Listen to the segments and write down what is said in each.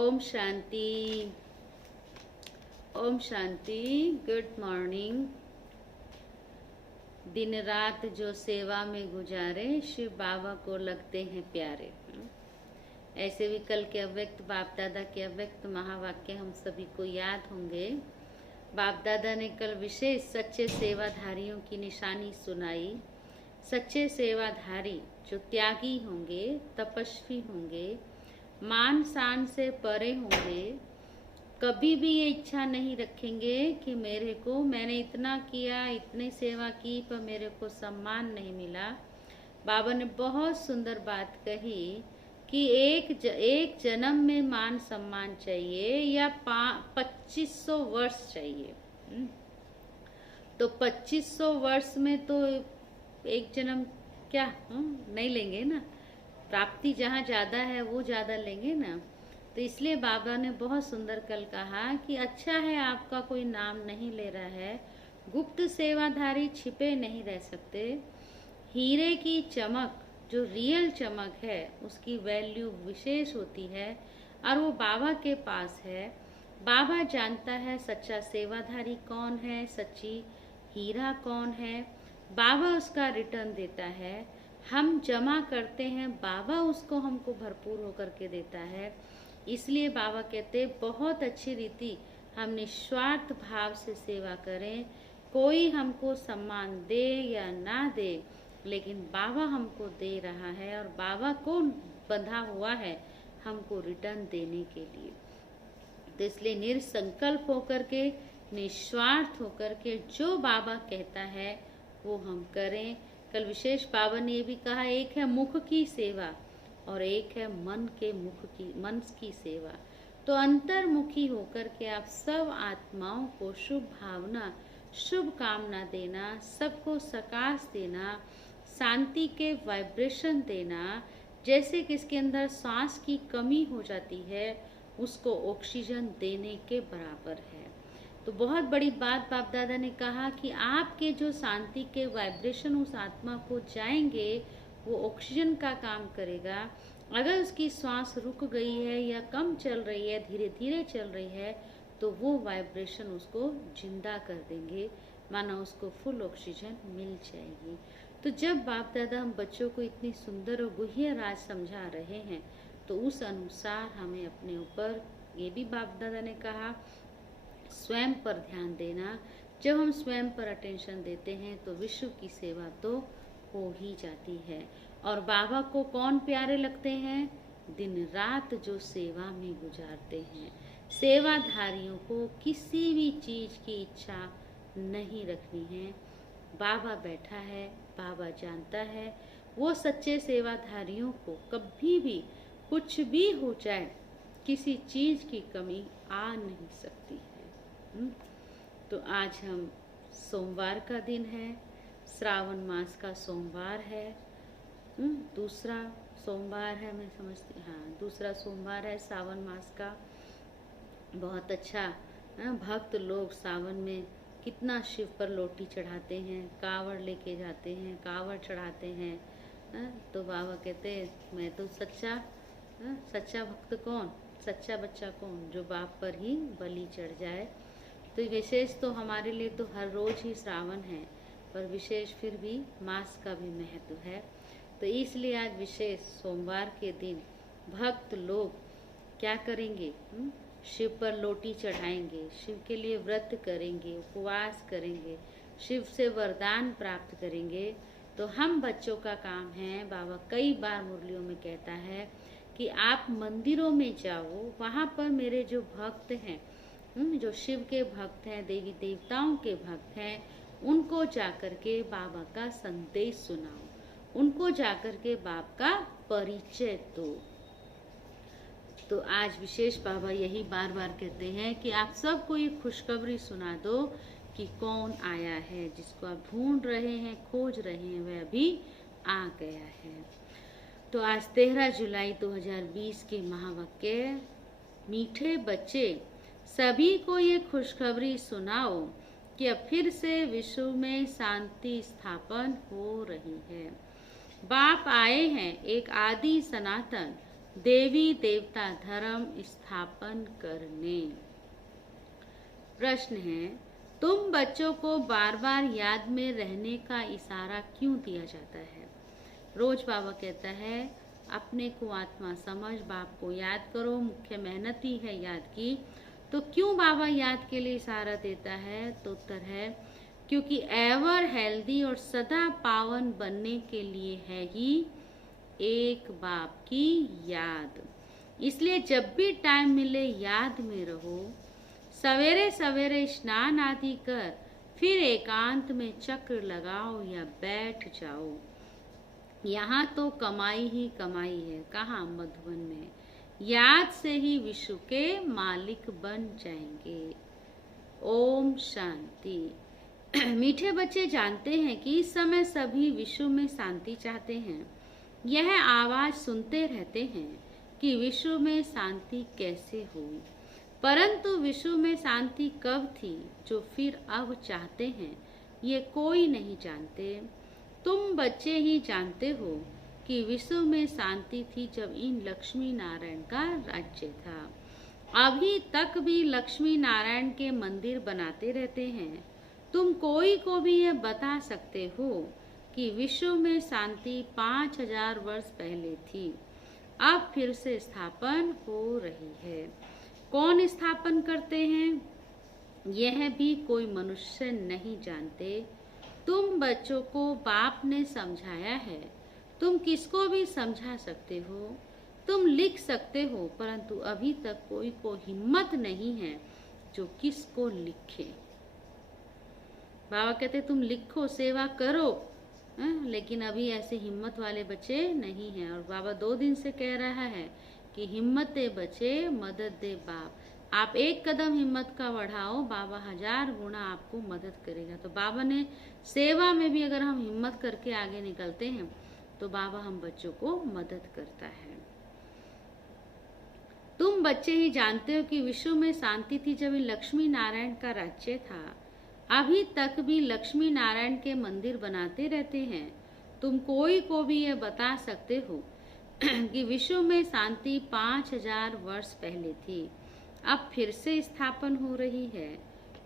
Om Shanti. Om Shanti. Good morning. दिन रात जो सेवा में गुजारे शिव बाबा को लगते हैं प्यारे। ऐसे भी कल के अव्यक्त बाप दादा के अव्यक्त महावाक्य हम सभी को याद होंगे। बाप दादा ने कल विशेष सच्चे सेवाधारियों की निशानी सुनाई। सच्चे सेवाधारी जो त्यागी होंगे, तपस्वी होंगे, मान शान से परे होंगे, कभी भी ये इच्छा नहीं रखेंगे कि मैंने इतना किया, इतनी सेवा की, पर मेरे को सम्मान नहीं मिला। बाबा ने बहुत सुंदर बात कही कि एक जन्म में मान सम्मान चाहिए या 2500 वर्ष चाहिए। तो 2500 वर्ष में तो एक जन्म क्या नहीं लेंगे ना। प्राप्ति जहाँ ज्यादा है वो ज्यादा लेंगे ना। तो इसलिए बाबा ने बहुत सुंदर कल कहा कि अच्छा है आपका कोई नाम नहीं ले रहा है। गुप्त सेवाधारी छिपे नहीं रह सकते। हीरे की चमक जो रियल चमक है उसकी वैल्यू विशेष होती है और वो बाबा के पास है। बाबा जानता है सच्चा सेवाधारी कौन है, सच्ची हीरा कौन है। बाबा उसका रिटर्न देता है। हम जमा करते हैं, बाबा उसको हमको भरपूर होकर के देता है। इसलिए बाबा कहते बहुत अच्छी रीति हम निस्वार्थ भाव से सेवा करें। कोई हमको सम्मान दे या ना दे, लेकिन बाबा हमको दे रहा है और बाबा को बंधा हुआ है हमको रिटर्न देने के लिए। तो इसलिए निरसंकल्प होकर के, निस्वार्थ होकर के जो बाबा कहता है वो हम करें। कल विशेष बाबा ने ये भी कहा, एक है मुख की सेवा और एक है मन की सेवा। तो अंतर्मुखी होकर के आप सब आत्माओं को शुभ भावना, शुभ कामना देना, सबको सकाश देना, शांति के वाइब्रेशन देना। जैसे किसके अंदर सांस की कमी हो जाती है उसको ऑक्सीजन देने के बराबर है। तो बहुत बड़ी बात बाप दादा ने कहा कि आपके जो शांति के वाइब्रेशन उस आत्मा को जाएंगे वो ऑक्सीजन का काम करेगा। अगर उसकी सांस रुक गई है या कम चल रही है, धीरे धीरे चल रही है, तो वो वाइब्रेशन उसको जिंदा कर देंगे, माना उसको फुल ऑक्सीजन मिल जाएगी। तो जब बाप दादा हम बच्चों को इतनी सुंदर और गुह्य राज समझा रहे हैं तो उस अनुसार हमें अपने ऊपर, ये भी बाप दादा ने कहा, स्वयं पर ध्यान देना। जब हम स्वयं पर अटेंशन देते हैं तो विश्व की सेवा तो हो ही जाती है। और बाबा को कौन प्यारे लगते हैं? दिन रात जो सेवा में गुजारते हैं। सेवाधारियों को किसी भी चीज की इच्छा नहीं रखनी है। बाबा बैठा है, बाबा जानता है। वो सच्चे सेवाधारियों को कभी भी कुछ भी हो जाए, किसी चीज की कमी आ नहीं सकती है। तो आज हम सोमवार का दिन है, श्रावण मास का सोमवार है। दूसरा सोमवार है, मैं समझती, हाँ दूसरा सोमवार है सावन मास का। बहुत अच्छा। भक्त लोग सावन में कितना शिव पर लोटी चढ़ाते हैं, कावड़ लेके जाते हैं, कावड़ चढ़ाते हैं। तो बाबा कहते मैं तो सच्चा भक्त कौन, सच्चा बच्चा कौन, जो बाप पर ही बलि चढ़ जाए। तो विशेष तो हमारे लिए तो हर रोज ही श्रावण है, पर विशेष फिर भी मास का भी महत्व है। तो इसलिए आज विशेष सोमवार के दिन भक्त लोग क्या करेंगे? शिव पर लोटी चढ़ाएंगे, शिव के लिए व्रत करेंगे, उपवास करेंगे, शिव से वरदान प्राप्त करेंगे। तो हम बच्चों का काम है, बाबा कई बार मुरलियों में कहता है कि आप मंदिरों में जाओ, वहाँ पर मेरे जो भक्त हैं, जो शिव के भक्त हैं, देवी देवताओं के भक्त हैं, उनको जाकर के बाबा का संदेश सुनाओ, उनको जाकर के बाप का परिचय दो। तो आज विशेष बाबा यही बार बार कहते हैं कि आप सबको ये खुशखबरी सुना दो कि कौन आया है, जिसको आप ढूंढ रहे हैं, खोज रहे हैं, वह अभी आ गया है। तो आज 13 जुलाई 2020 के महावाक्य, मीठे बच्चे सभी को ये खुशखबरी सुनाओ कि अब फिर से विश्व में शांति स्थापन हो रही है। बाप आए हैं एक आदि सनातन देवी देवता धर्म स्थापन करने। प्रश्न है, तुम बच्चों को बार बार याद में रहने का इशारा क्यों दिया जाता है? रोज बाबा कहता है अपने को आत्मा समझ, बाप को याद करो, मुख्य मेहनत ही है याद की। तो क्यों बाबा याद के लिए इशारा देता है? तो उत्तर है क्योंकि एवर हेल्दी और सदा पावन बनने के लिए है ही एक बाप की याद। इसलिए जब भी टाइम मिले याद में रहो। सवेरे सवेरे स्नान आदि कर फिर एकांत में चक्र लगाओ या बैठ जाओ। यहाँ तो कमाई ही कमाई है। कहाँ? मधुबन में। याद से ही विश्व के मालिक बन जाएंगे। ओम शांति। मीठे बच्चे जानते हैं कि इस समय सभी विश्व में शांति चाहते हैं। यह आवाज सुनते रहते हैं कि विश्व में शांति कैसे हो, परंतु विश्व में शांति कब थी जो फिर अब चाहते हैं, ये कोई नहीं जानते। तुम बच्चे ही जानते हो कि विश्व में शांति थी जब इन लक्ष्मी नारायण का राज्य था। अभी तक भी लक्ष्मी नारायण के मंदिर बनाते रहते हैं। तुम कोई को भी ये बता सकते हो कि विश्व में शांति 5000 वर्ष पहले थी, अब फिर से स्थापन हो रही है। कौन स्थापन करते हैं यह भी कोई मनुष्य नहीं जानते। तुम बच्चों को बाप ने समझाया है। तुम किसको भी समझा सकते हो, तुम लिख सकते हो, परंतु अभी तक कोई को हिम्मत नहीं है जो किसको लिखे। बाबा कहते तुम लिखो, सेवा करो, लेकिन अभी ऐसे हिम्मत वाले बच्चे नहीं हैं। और बाबा 2 दिन से कह रहा है कि हिम्मत दे बच्चे, मदद दे बाप। आप एक कदम हिम्मत का बढ़ाओ, बाबा 1000 गुना आपको मदद करेगा। तो बाबा ने सेवा में भी अगर हम हिम्मत करके आगे निकलते हैं तो बाबा हम बच्चों को मदद करता है। तुम बच्चे ही जानते हो कि विश्व में शांति थी जब लक्ष्मी नारायण का राज्य था। अभी तक भी लक्ष्मी नारायण के मंदिर बनाते रहते हैं। तुम कोई को भी ये बता सकते हो कि विश्व में शांति 5000 वर्ष पहले थी, अब फिर से स्थापन हो रही है।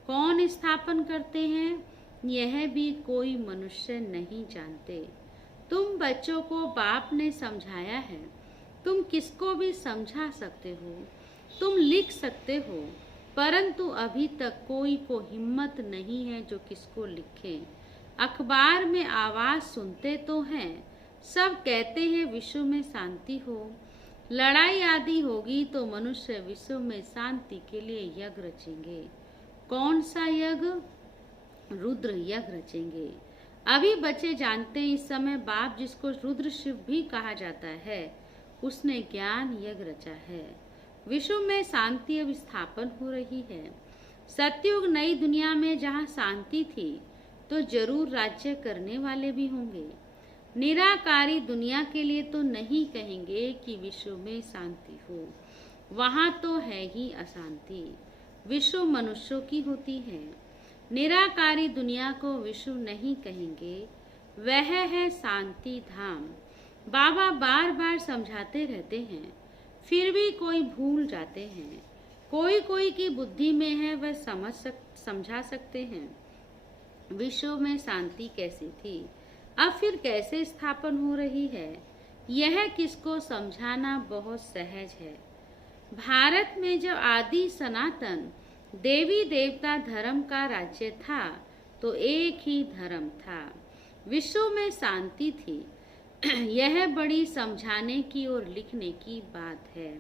कौन स्थापन करते हैं यह भी कोई मनुष्य नहीं जानते। तुम बच्चों को बाप ने समझाया है। तुम किसको भी समझा सकते हो, तुम लिख सकते हो, परंतु अभी तक कोई को हिम्मत नहीं है जो किसको लिखे। अखबार में आवाज सुनते तो हैं, सब कहते हैं विश्व में शांति हो। लड़ाई आदि होगी तो मनुष्य विश्व में शांति के लिए यज्ञ रचेंगे। कौन सा यज्ञ? रुद्र यज्ञ रचेंगे। अभी बच्चे जानते हैं इस समय बाप जिसको रुद्र शिव भी कहा जाता है, उसने ज्ञान यज्ञ रचा है। विश्व में शांति अब स्थापन हो रही है। सतयुग नई दुनिया में जहाँ शांति थी तो जरूर राज्य करने वाले भी होंगे। निराकारी दुनिया के लिए तो नहीं कहेंगे कि विश्व में शांति हो, वहाँ तो है ही अशांति। विश्व मनुष्यों की होती है। निराकारी दुनिया को विश्व नहीं कहेंगे, वह है शांति धाम। बाबा बार बार समझाते रहते हैं, फिर भी कोई भूल जाते हैं। कोई कोई की बुद्धि में है, वह समझा सकते हैं विश्व में शांति कैसी थी, अब फिर कैसे स्थापन हो रही है। यह किसको समझाना बहुत सहज है। भारत में जब आदि सनातन देवी देवता धर्म का राज्य था तो एक ही धर्म था, विश्व में शांति थी। यह बड़ी समझाने की और लिखने की बात है।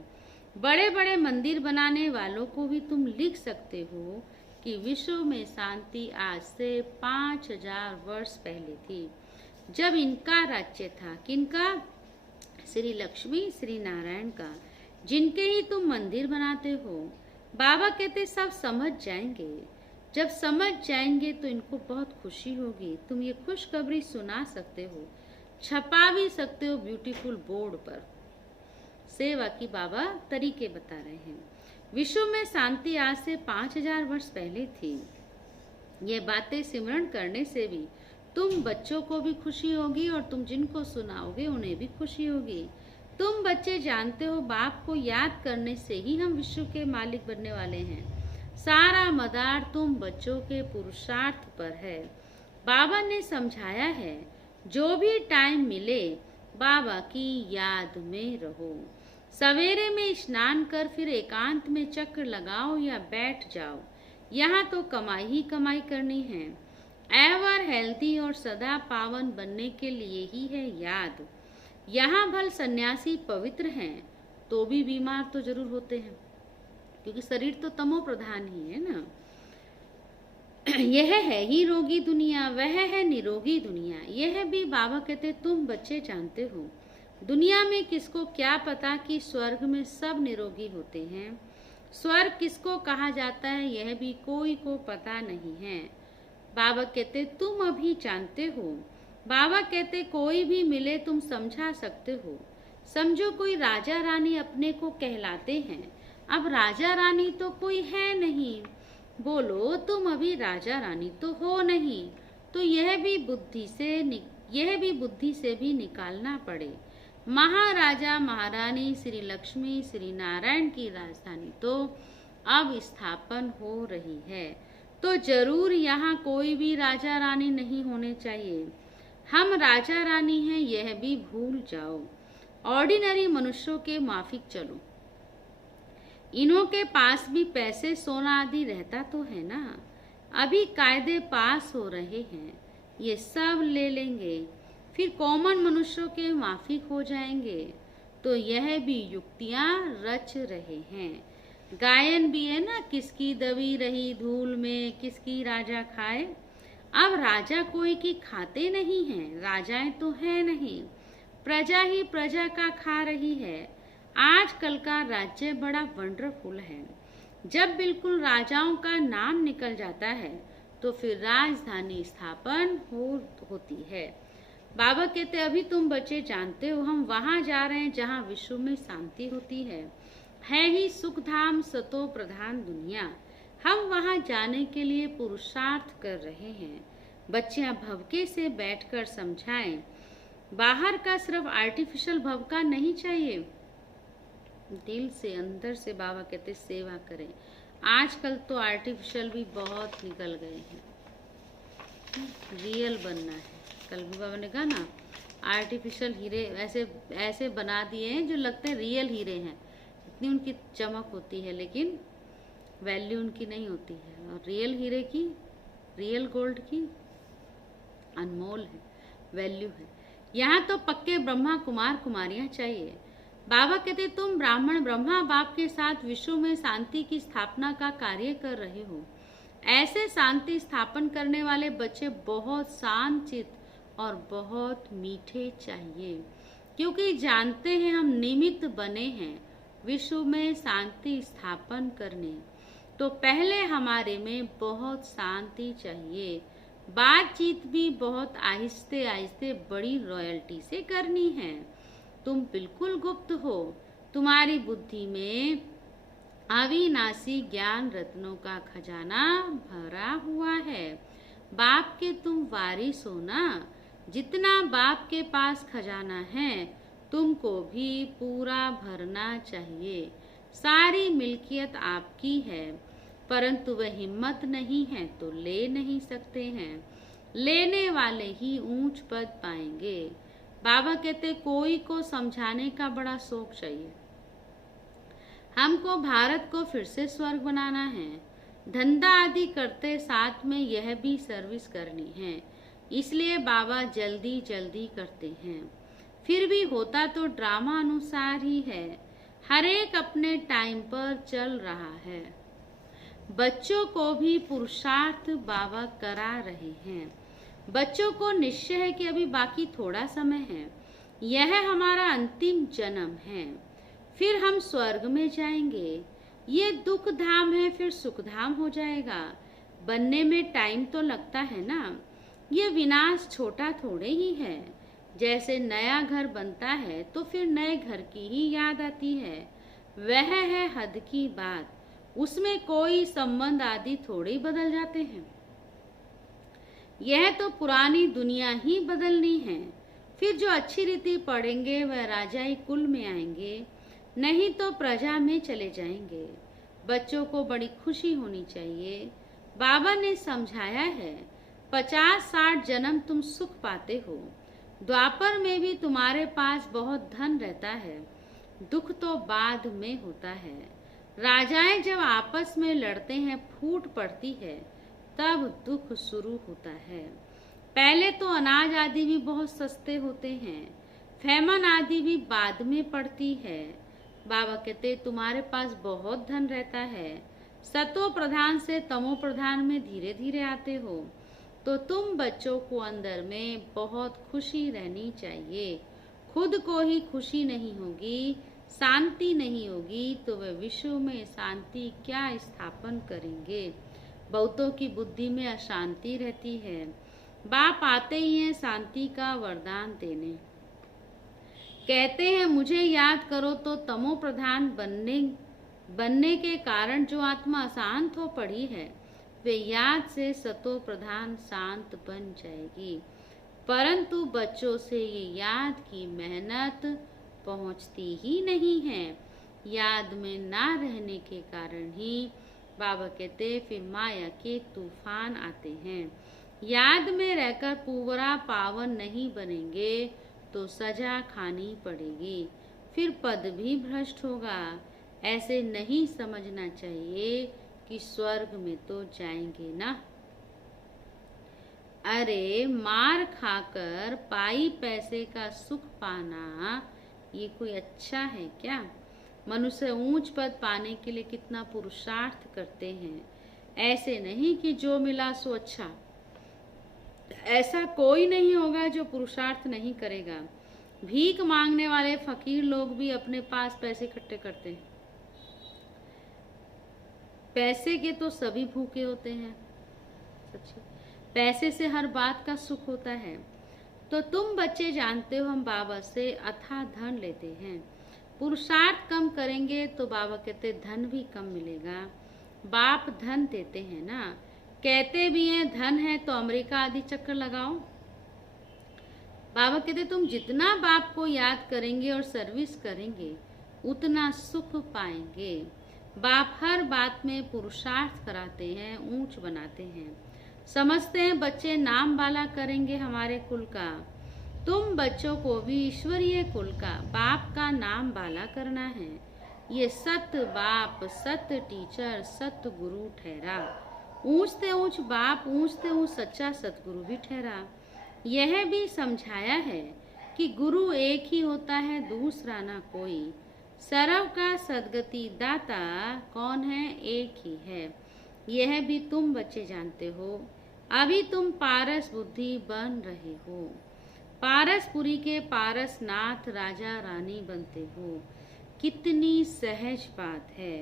बड़े बड़े मंदिर बनाने वालों को भी तुम लिख सकते हो कि विश्व में शांति आज से 5000 वर्ष पहले थी, जब इनका राज्य था। किनका? श्री लक्ष्मी श्री नारायण का, जिनके ही तुम मंदिर बनाते हो। बाबा कहते सब समझ जाएंगे। जब समझ जाएंगे तो इनको बहुत खुशी होगी। तुम ये खुशखबरी सुना सकते हो, छपा भी सकते हो ब्यूटीफुल बोर्ड पर। सेवा की बाबा तरीके बता रहे हैं। विश्व में शांति आज से 5000 वर्ष पहले थी। ये बातें सिमरण करने से भी तुम बच्चों को भी खुशी होगी और तुम जिनको सुनाओगे उन्हें भी खुशी होगी। तुम बच्चे जानते हो बाप को याद करने से ही हम विश्व के मालिक बनने वाले हैं। सारा मदार तुम बच्चों के पुरुषार्थ पर है। बाबा ने समझाया है, जो भी टाइम मिले बाबा की याद में रहो। सवेरे में स्नान कर फिर एकांत में चक्र लगाओ या बैठ जाओ। यहाँ तो कमाई ही कमाई करनी है। एवर हेल्थी और सदा पावन बनने के लिए ही है याद। यहाँ भल सन्यासी पवित्र हैं तो भी बीमार तो जरूर होते हैं, क्योंकि शरीर तो तमो प्रधान ही है ना। यह है ही रोगी दुनिया, वह है निरोगी दुनिया। यह भी बाबा कहते तुम बच्चे जानते हो। दुनिया में किसको क्या पता कि स्वर्ग में सब निरोगी होते हैं। स्वर्ग किसको कहा जाता है यह भी कोई को पता नहीं है। बाबा कहते तुम अभी जानते हो। बाबा कहते कोई भी मिले तुम समझा सकते हो। समझो कोई राजा रानी अपने को कहलाते हैं। अब राजा रानी तो कोई है नहीं। बोलो तुम अभी राजा रानी तो हो नहीं, तो यह भी बुद्धि से भी निकालना पड़े। महाराजा महारानी श्री लक्ष्मी श्री नारायण की राजधानी तो अब स्थापन हो रही है, तो जरूर यहाँ कोई भी राजा रानी नहीं होने चाहिए। हम राजा रानी हैं यह भी भूल जाओ। ऑर्डिनरी मनुष्यों के माफिक चलो। इन्हों के पास भी पैसे सोना आदि रहता तो है ना। अभी कायदे पास हो रहे हैं, ये सब ले लेंगे, फिर कॉमन मनुष्यों के माफिक हो जाएंगे। तो यह भी युक्तियां रच रहे हैं। गायन भी है ना, किसकी दबी रही धूल में किसकी राजा खाए। अब राजा कोई की खाते नहीं हैं, राजाएं तो है नहीं, प्रजा ही प्रजा का खा रही है। आजकल का राज्य बड़ा वंडरफुल है। जब बिल्कुल राजाओं का नाम निकल जाता है तो फिर राजधानी स्थापन होती है। बाबा कहते अभी तुम बच्चे जानते हो हम वहां जा रहे हैं जहां विश्व में शांति होती है ही सुख धाम सतो प्रधान दुनिया। हम वहां जाने के लिए पुरुषार्थ कर रहे हैं। बच्चियां भवके से बैठकर समझाएं, बाहर का सिर्फ आर्टिफिशियल भवका नहीं चाहिए, दिल से अंदर से बाबा कहते सेवा करें। आजकल तो आर्टिफिशियल भी बहुत निकल गए हैं, रियल बनना है। कल भी बाबा ने कहा ना, आर्टिफिशियल हीरे ऐसे बना दिए हैं जो लगते हैं रियल हीरे हैं। इतनी उनकी चमक होती है लेकिन वैल्यू उनकी नहीं होती है। और रियल हीरे की, रियल गोल्ड की अनमोल है, वैल्यू है। यहाँ तो पक्के ब्रह्मा कुमार कुमारियां चाहिए। बाबा कहते तुम ब्राह्मण ब्रह्मा बाप के साथ विश्व में शांति की स्थापना का कार्य कर रहे हो। ऐसे शांति स्थापन करने वाले बच्चे बहुत शांतचित्त और बहुत मीठे चाहिए, क्योंकि जानते हैं हम निमित्त बने हैं विश्व में शांति स्थापन करने। तो पहले हमारे में बहुत शांति चाहिए। बातचीत भी बहुत आहिस्ते आहिस्ते बड़ी रॉयल्टी से करनी है। तुम बिल्कुल गुप्त हो, तुम्हारी बुद्धि में अविनाशी ज्ञान रत्नों का खजाना भरा हुआ है। बाप के तुम वारिस हो ना, जितना बाप के पास खजाना है तुमको भी पूरा भरना चाहिए। सारी मिल्कियत आपकी है, परंतु वह हिम्मत नहीं है तो ले नहीं सकते हैं। लेने वाले ही ऊंच पद पाएंगे। बाबा कहते कोई को समझाने का बड़ा शौक चाहिए। हमको भारत को फिर से स्वर्ग बनाना है। धंधा आदि करते साथ में यह भी सर्विस करनी है, इसलिए बाबा जल्दी जल्दी करते हैं। फिर भी होता तो ड्रामा अनुसार ही है, हर एक अपने टाइम पर चल रहा है। बच्चों को भी पुरुषार्थ बाबा करा रहे हैं। बच्चों को निश्चय है कि अभी बाकी थोड़ा समय है, यह हमारा अंतिम जन्म है, फिर हम स्वर्ग में जाएंगे। ये दुख धाम है फिर सुख धाम हो जाएगा। बनने में टाइम तो लगता है ना, ये विनाश छोटा थोड़े ही है। जैसे नया घर बनता है तो फिर नए घर की ही याद आती है, वह है हद की बात। उसमें कोई संबंध आदि थोड़े ही बदल जाते हैं। यह तो पुरानी दुनिया ही बदलनी है। फिर जो अच्छी रीति पढ़ेंगे वह राजाई कुल में आएंगे, नहीं तो प्रजा में चले जाएंगे। बच्चों को बड़ी खुशी होनी चाहिए। बाबा ने समझाया है, 50-60 जन्म तुम सुख पाते हो। द्वापर में भी तुम्हारे पास बहुत धन रहता है, दुख तो बाद में होता है। राजाएं जब आपस में लड़ते हैं, फूट पड़ती है, तब दुख शुरू होता है। पहले तो अनाज आदि भी बहुत सस्ते होते हैं, फैमन आदि भी बाद में पड़ती है। बाबा कहते तुम्हारे पास बहुत धन रहता है, सतो प्रधान से तमो प्रधान में धीरे धीरे आते हो, तो तुम बच्चों को अंदर में बहुत खुशी रहनी चाहिए। खुद को ही खुशी नहीं होगी, शांति नहीं होगी, तो वे विश्व में शांति क्या स्थापन करेंगे। बहुतों की बुद्धि में अशांति रहती है। बाप आते ही हैं शांति का वरदान देने। कहते हैं मुझे याद करो, तो तमो प्रधान बनने के कारण जो आत्मा अशांत हो पड़ी है, वे याद से सतो प्रधान शांत बन जाएगी। परंतु बच्चों से ये याद की मेहनत पहुंचती ही नहीं है। याद में ना रहने के कारण ही बाबा कहते फिर माया के तूफान आते हैं। याद में रहकर पूरा पावन नहीं बनेंगे तो सजा खानी पड़ेगी, फिर पद भी भ्रष्ट होगा। ऐसे नहीं समझना चाहिए कि स्वर्ग में तो जाएंगे ना। अरे मार खाकर पाई पैसे का सुख पाना ये कोई अच्छा है क्या? मनुष्य ऊंच पद पाने के लिए कितना पुरुषार्थ करते हैं। ऐसे नहीं कि जो मिला सो अच्छा। ऐसा कोई नहीं होगा जो पुरुषार्थ नहीं करेगा। भीख मांगने वाले फकीर लोग भी अपने पास पैसे इकट्ठे करते हैं। पैसे के तो सभी भूखे होते हैं। सच्ची पैसे से हर बात का सुख होता है। तो तुम बच्चे जानते हो हम बाबा से अथाह धन लेते हैं। पुरुषार्थ कम करेंगे तो बाबा कहते धन भी कम मिलेगा। बाप धन देते हैं ना, कहते भी हैं धन है तो अमेरिका आदि चक्कर लगाओ। बाबा कहते तुम जितना बाप को याद करेंगे और सर्विस करेंगे उतना सुख पाएंगे। बाप हर बात में पुरुषार्थ कराते हैं, ऊंच बनाते हैं। समझते हैं बच्चे नाम वाला करेंगे हमारे कुल का। तुम बच्चों को भी ईश्वरीय कुल का बाप का नाम वाला करना है। ये सत्य बाप, सत्य टीचर, सत्य गुरु ठहरा। ऊंचते ऊंच बाप, ऊंचते ऊंच सच्चा सतगुरु भी ठहरा। यह भी समझाया है कि गुरु एक ही होता है, दूसरा ना कोई। सर्व का सदगति दाता कौन है? एक ही है। यह भी तुम बच्चे जानते हो। अभी तुम पारस बुद्धि बन रहे हो। पारसपुरी के पारसनाथ राजा रानी बनते हो। कितनी सहज बात है।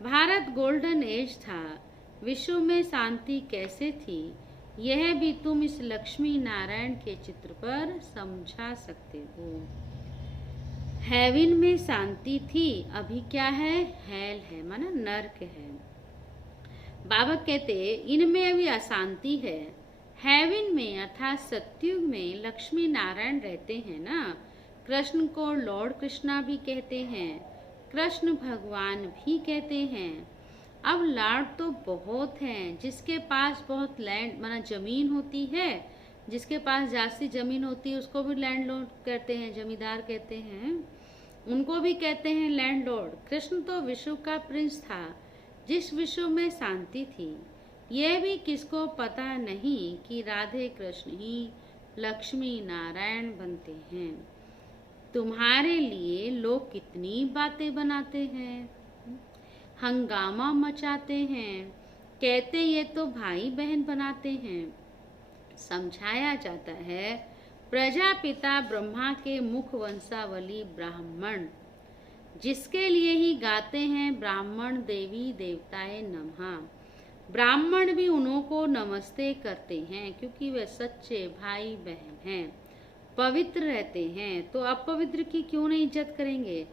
भारत गोल्डन एज था, विश्व में शांति कैसे थी, यह भी तुम इस लक्ष्मी नारायण के चित्र पर समझा सकते हो। हेवन में शांति थी, अभी क्या है? हेल है, माना नर्क है। बाबा कहते इनमें अभी अशांति है। हेवन में अर्थात सत्युग में लक्ष्मी नारायण रहते हैं ना। कृष्ण को लॉर्ड कृष्णा भी कहते हैं, कृष्ण भगवान भी कहते हैं। अब लॉर्ड तो बहुत हैं, जिसके पास बहुत लैंड माना जमीन होती है, जिसके पास जास्ती जमीन होती है उसको भी लैंड लॉर्ड कहते हैं, जमींदार कहते हैं, उनको भी कहते हैं लैंड लॉर्ड। कृष्ण तो विश्व का प्रिंस था, जिस विश्व में शांति थी। यह भी किसको पता नहीं कि राधे कृष्ण ही लक्ष्मी नारायण बनते हैं। तुम्हारे लिए लोग कितनी बातें बनाते हैं, हंगामा मचाते हैं, कहते ये तो भाई बहन बनाते हैं। समझाया जाता है प्रजापिता ब्रह्मा के मुख वंशावली ब्राह्मण, जिसके लिए ही गाते हैं ब्राह्मण देवी देवताए नमः। ब्राह्मण भी उन्हों को नमस्ते करते हैं क्योंकि वे सच्चे भाई बहन हैं, पवित्र रहते हैं। तो अपवित्र की क्यों नहीं इज्जत करेंगे?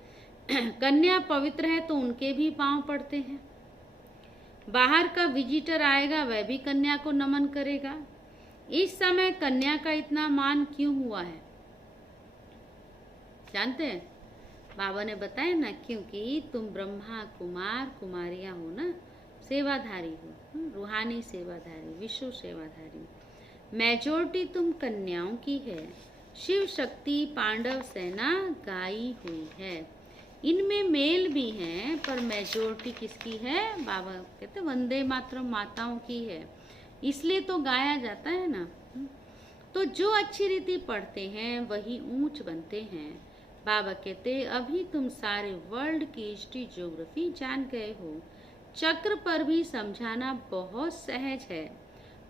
कन्या पवित्र है तो उनके भी पांव पड़ते हैं। बाहर का विजिटर आएगा वह भी कन्या को नमन करेगा। इस समय कन्या का इतना मान क्यों हुआ है? जानते हैं? बाबा ने बताया ना, क्योंकि तुम ब्रह्मा कुमार कुमारियां हो ना, सेवाधारी हो, रूहानी सेवाधारी, विश्व सेवाधारी। मेजोरिटी तुम कन्याओं की है। शिव शक्ति पांडव सेना गाई हुई है। इनमें मेल भी हैं, पर मेजोरिटी किसकी है? बाबा कहते वंदे मातरम माताओं की है, इसलिए तो गाया जाता है ना। तो जो अच्छी रीति पढ़ते हैं वही ऊंच बनते हैं। बाबा कहते अभी तुम सारे वर्ल्ड की हिस्ट्री ज्योग्राफी जान गए हो। चक्र पर भी समझाना बहुत सहज है।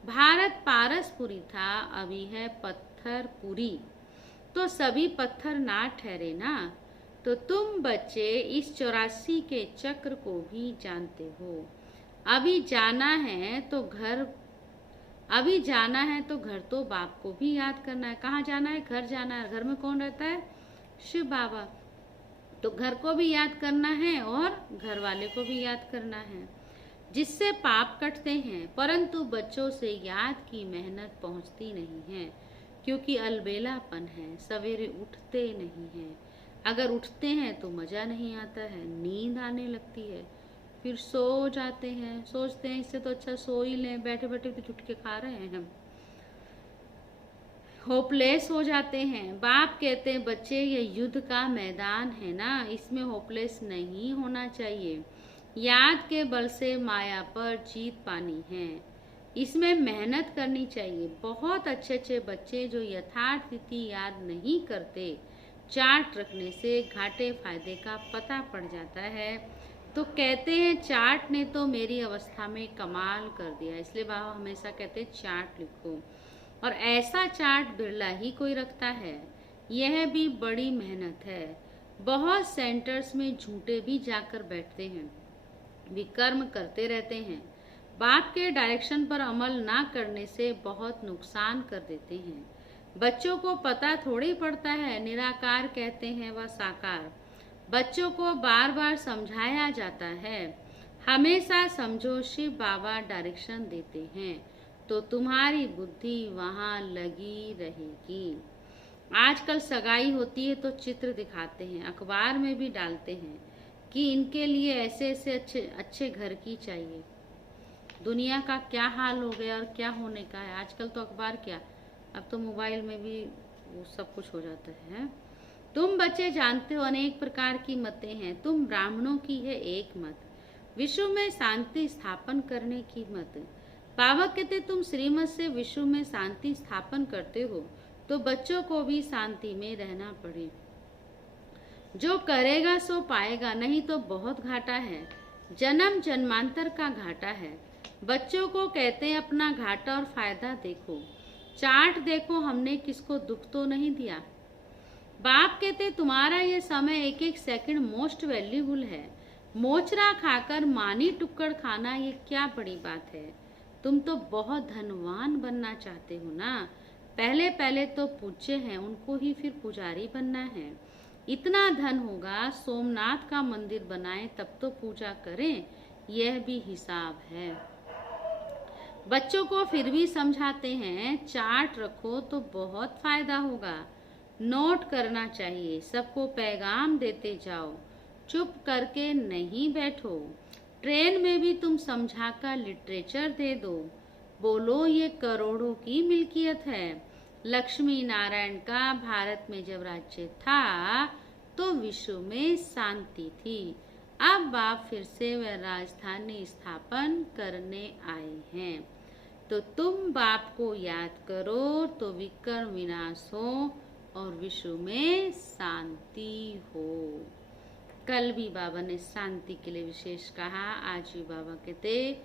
भारत पारसपुरी था, अभी है पत्थरपुरी। तो सभी पत्थर ना ठहरे ना। तो तुम बच्चे इस 84 के चक्र को भी जानते हो। अभी जाना है तो घर तो बाप को भी याद करना है। कहाँ जाना है? घर जाना है। घर में कौन रहता है? शिव बाबा। तो घर को भी याद करना है और घर वाले को भी याद करना है, जिससे पाप कटते हैं। परंतु बच्चों से याद की मेहनत पहुंचती नहीं है, क्योंकि अलबेलापन है, सवेरे उठते नहीं हैं। अगर उठते हैं तो मज़ा नहीं आता है, नींद आने लगती है, फिर सो जाते हैं। सोचते हैं इससे तो अच्छा सो ही लें, बैठे बैठे तो चुटके खा रहे हैं हम। होपलेस हो जाते हैं। बाप कहते हैं बच्चे ये युद्ध का मैदान है ना, इसमें होपलेस नहीं होना चाहिए। याद के बल से माया पर जीत पानी है, इसमें मेहनत करनी चाहिए। बहुत अच्छे अच्छे बच्चे जो यथार्थ स्थिति याद नहीं करते, चार्ट रखने से घाटे फायदे का पता पड़ जाता है। तो कहते हैं चार्ट ने तो मेरी अवस्था में कमाल कर दिया। इसलिए बाबा हमेशा कहते हैं चार्ट लिखो, और ऐसा चार्ट बिरला ही कोई रखता है। यह भी बड़ी मेहनत है। बहुत सेंटर्स में झूठे भी जाकर बैठते हैं, विकर्म करते रहते हैं। बाप के डायरेक्शन पर अमल ना करने से बहुत नुकसान कर देते हैं। बच्चों को पता थोड़ी पड़ता है निराकार कहते हैं व साकार। बच्चों को बार बार समझाया जाता है। हमेशा समझो शिव बाबा डायरेक्शन देते हैं, तो तुम्हारी बुद्धि वहाँ लगी रहेगी। आजकल सगाई होती है तो चित्र दिखाते हैं, अखबार में भी डालते हैं कि इनके लिए ऐसे ऐसे अच्छे घर की चाहिए। दुनिया का क्या हाल हो गया और क्या होने का है। आजकल तो अखबार क्या, अब तो मोबाइल में भी वो सब कुछ हो जाता है। तुम बच्चे जानते हो अनेक प्रकार की मतें हैं। तुम ब्राह्मणों की है एक मत, विश्व में शांति स्थापन करने की मत। बाबा कहते तुम श्रीमत से विश्व में शांति स्थापन करते हो, तो बच्चों को भी शांति में रहना पड़े। जो करेगा सो पाएगा, नहीं तो बहुत घाटा है। जन्म जन्मांतर का घाटा है। बच्चों को कहते हैं अपना घाटा और फायदा देखो। चार्ट देखो, हमने किसको दुख तो नहीं दिया। बाप कहते तुम्हारा ये समय एक एक सेकंड मोस्ट वैल्यूबल है। मोचरा खाकर मानी टुक्कड़ खाना ये क्या बड़ी बात है। तुम तो बहुत धनवान बनना चाहते हो ना। पहले पहले तो पूज्य हैं, उनको ही फिर पुजारी बनना है। इतना धन होगा, सोमनाथ का मंदिर बनाएं तब तो पूजा करें, यह भी हिसाब है। बच्चों को फिर भी समझाते हैं चार्ट रखो तो बहुत फायदा होगा। नोट करना चाहिए, सबको पैगाम देते जाओ, चुप करके नहीं बैठो। ट्रेन में भी तुम समझाकर लिटरेचर दे दो, बोलो ये करोड़ों की मिल्कियत है। लक्ष्मी नारायण का भारत में जब राज्य था तो विश्व में शांति थी। अब बाप फिर से वह राजधानी स्थापन करने आए हैं। तो तुम बाप को याद करो तो विकर्म विनाश हो और विश्व में शांति हो। कल भी बाबा ने शांति के लिए विशेष कहा, आज भी बाबा कहते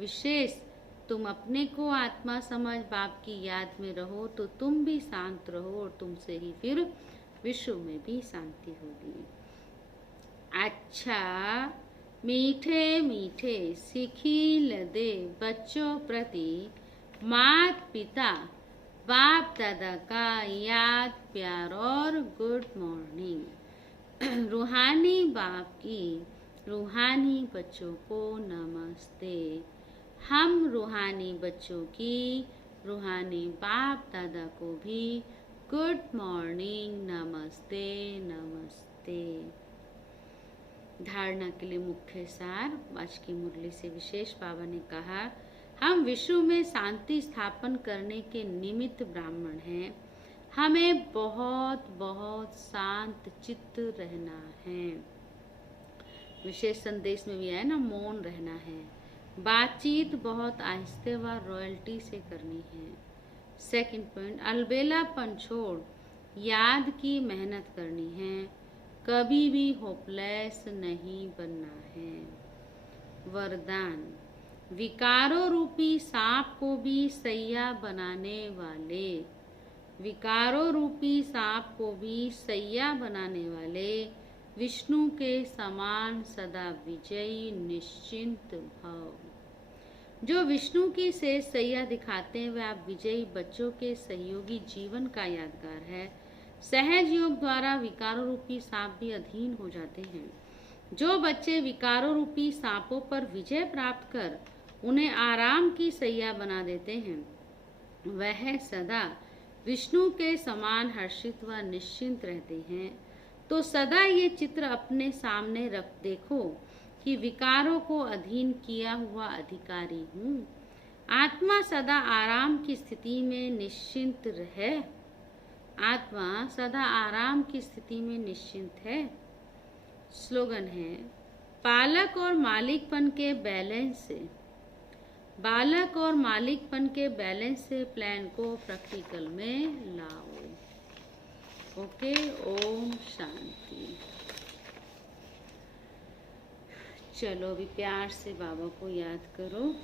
विशेष तुम अपने को आत्मा समझ बाप की याद में रहो तो तुम भी शांत रहो, और तुमसे ही फिर विश्व में भी शांति होगी। अच्छा, मीठे मीठे सिखिल दे बच्चों प्रति मात पिता बाप दादा का याद प्यार और गुड मॉर्निंग। रूहानी बाप की रूहानी बच्चों को नमस्ते। हम रूहानी बच्चों की रूहानी बाप दादा को भी गुड मॉर्निंग, नमस्ते नमस्ते। धारणा के लिए मुख्य सार। आज की मुरली से विशेष बाबा ने कहा, हम विश्व में शांति स्थापन करने के निमित्त ब्राह्मण हैं। हमें बहुत बहुत शांत चित्त रहना है। विशेष संदेश में भी है ना, मौन रहना है। बातचीत बहुत आहिस्ते व रॉयल्टी से करनी है। सेकंड पॉइंट, अलबेलापन छोड़ याद की मेहनत करनी है। कभी भी होपलेस नहीं बनना है। वरदान, विकारों रूपी सांप को भी सैया बनाने वाले, विकारों रूपी सांप को भी सैया बनाने वाले विष्णु के समान सदा विजयी निश्चिंत भाव। जो विष्णु की शेष सैया दिखाते हैं वे आप विजयी बच्चों के सहयोगी जीवन का यादगार है। सहज योग द्वारा विकारों रूपी सांप भी अधीन हो जाते हैं। जो बच्चे विकारों रूपी सांपों पर विजय प्राप्त कर उन्हें आराम की सैया बना देते हैं, वह सदा विष्णु के समान हर्षित व निश्चिंत रहते हैं। तो सदा ये चित्र अपने सामने रख देखो कि विकारों को अधीन किया हुआ अधिकारी हूँ। आत्मा सदा आराम की स्थिति में निश्चिंत रहे। आत्मा सदा आराम की स्थिति में निश्चिंत है। स्लोगन है, पालक और मालिकपन के बैलेंस से, बालक और मालिकपन के बैलेंस से प्लान को प्रैक्टिकल में लाओ। ओके, ओम शांति। चलो अभी प्यार से बाबा को याद करो।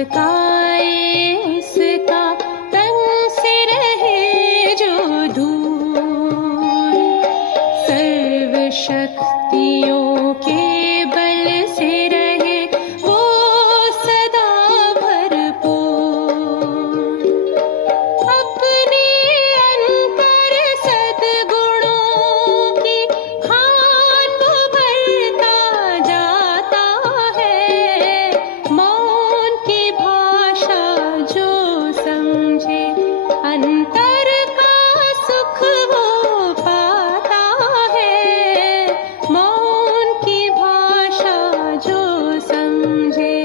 चमकाए उसका तन से रहे जो दूर, सर्व शक्तियों के बल से रहे वो सदा भरपूर। अपने अंतर सद्गुणों की खान वो भरता जाता है। मौन की भाषा जो समझे अंतर का सुख वो पाता है। मौन की भाषा जो समझे।